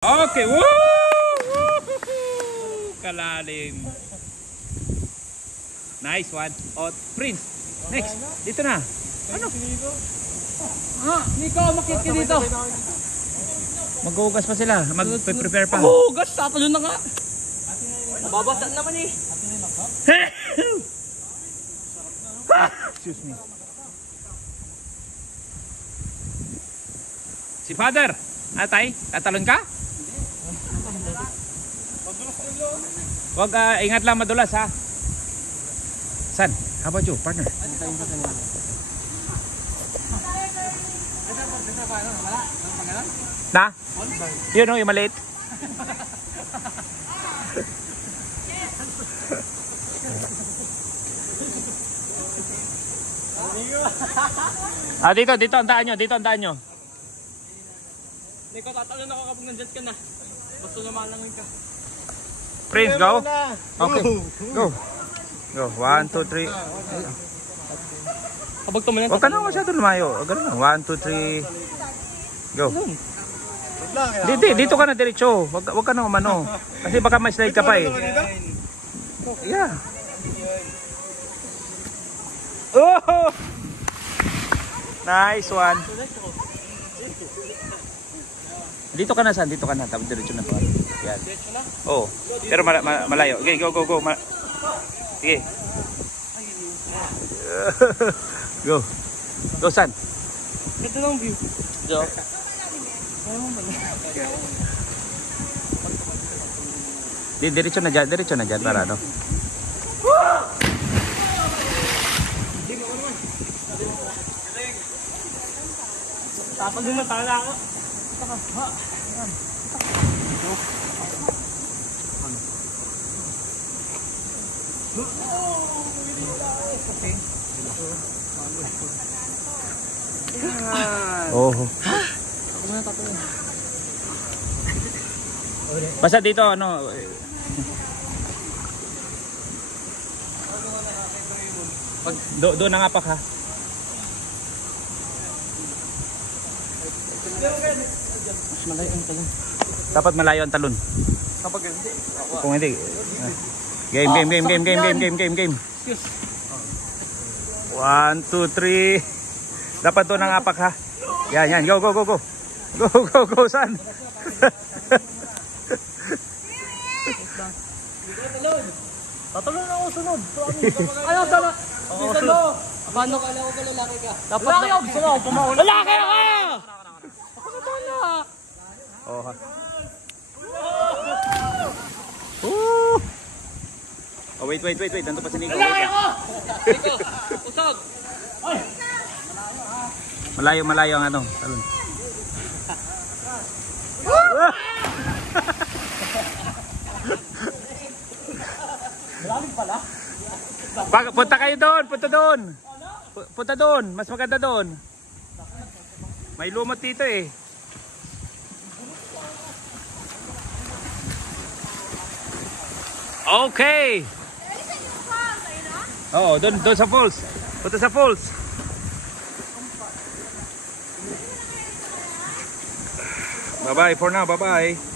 Okay, woo! Kalalim. Nice one. Oh, Prince. Next. Dito na. Ano? Nico, makikita dito. Mag-uugas pa sila. Mag-prepare pa. Mag-uugas, tatalo na nga. Babasa naman eh. Excuse me. Si Father. Atay, tatalon ka? Wag, ingat lang madulas ha. San? How about you, partner? Na? Yun o, yung maliit. Dito ang daan nyo, dito ang daan nyo. Nico, tatalon ako kapag nandyan ka na. Basta lumalangin ka. Prince, go. Okay, go. Go, 1, 2, 3. Kapag tumalan, Huwag ka na masyado lumayo. Ganun lang, 1, 2, 3. Go. Dito ka na diretso. Huwag ka na umano. Kasi baka may slide ka pa eh. Yeah. Oh! Nice one. Dito ka na, San. Dito ka na. Tapos diretso na to. Yan. Oo. Pero malayo. Okay, go. Sige. Go. Go, San. Ganda ng view. Joke. Diretso na dyan para ano. Tatalo na tala ako. Oh. Basta dito ano. Doon na nga pa ka. Malayo ang talon. Dapat malayo ang talon. Kapag hindi. Kung hindi. Game. 1, 2, 3. Dapat doon ang apak ha. Yan. Go. Go, San. Tatalon na ako sunod. Ayaw sana. Dito. Paano ka lang ako lalaki ka? Dapat lalaki ako. Gusto mo pumahuli. Lalaki ako! Ako sa tala. Oh ha. Oh, wait. Nandito pa si Nico. Lalaki ako! Nico, usog. Malayo ang ano. Talon. Malalim pala. Punta kayo doon. Punta doon. Mas maganda doon. May lumot dito eh. Okay. Oo, doon sa falls. Punta sa falls. Bye-bye for now. Bye-bye.